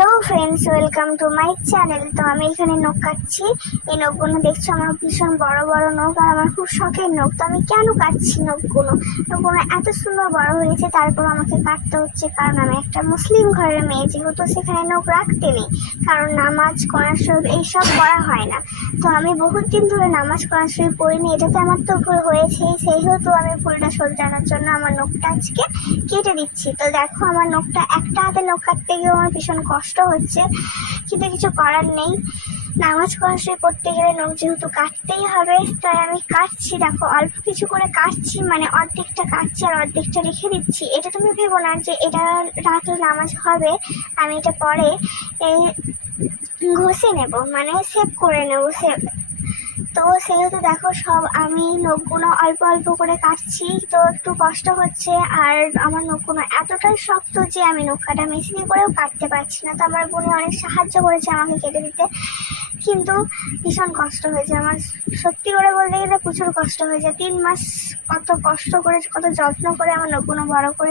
Hello friends, welcome to my channel. তো আমি এখানে নখ কাটছি। এই নখগুলো দেখছ, আমার ভীষণ বড় বড় নখ আর আমার খুব শখের নখ। তো আমি কেন কাটছি নখগুলো? নখগুলো এত সুন্দর বড় হয়েছে, তারপর আমাকে কাটতে হচ্ছে কারণ আমি একটা মুসলিম ঘরের মেয়ে, যেহেতু সেখানে নখ রাখতে নেই। কারণ নামাজ কোরআন শরীফ এইসব করা হয় না। তো আমি বহুত দিন ধরে নামাজ কোরআন শরীফ পড়িনি, এটাতে আমার তো ভুল হয়েছেই সেহেতু আমি ভুলটা শোধরানোর জন্য আমার নখটা আজকে কেটে দিচ্ছি। তো দেখো, আমার নখটা একটা হাতে নখ কাটতে গিয়েও আমার ভীষণ কষ্ট হচ্ছে, কিন্তু কিছু করার নেই। নামাজ শরীফ পড়তে গেলে নখ যেহেতু কাটতেই হবে, তাই আমি কাটছি। দেখো, অল্প কিছু করে কাটছি মানে অর্ধেকটা কাটছি আর অর্ধেকটা রেখে দিচ্ছি। এটা তুমি ভেবো না যে এটা রাতে নামাজ হবে, আমি এটা পরে ঘষে নেব মানে সেভ করে নেব সেভ তো সেহেতু দেখো সব আমি নখগুলো অল্প অল্প করে কাটছি, তো একটু কষ্ট হচ্ছে আর আমার নখগুলো এতটাই শক্ত যে আমি নখ কাটা মেশিনে করেও কাটতে পারছি না। তো আমার বোনে অনেক সাহায্য করেছে আমাকে কেটে দিতে, কিন্তু ভীষণ কষ্ট হয়েছে। আমার সত্যি করে বলতে গেলে প্রচুর কষ্ট হয়েছে। তিন মাস কত কষ্ট করে, কত যত্ন করে আমার নখগুলো বড় করে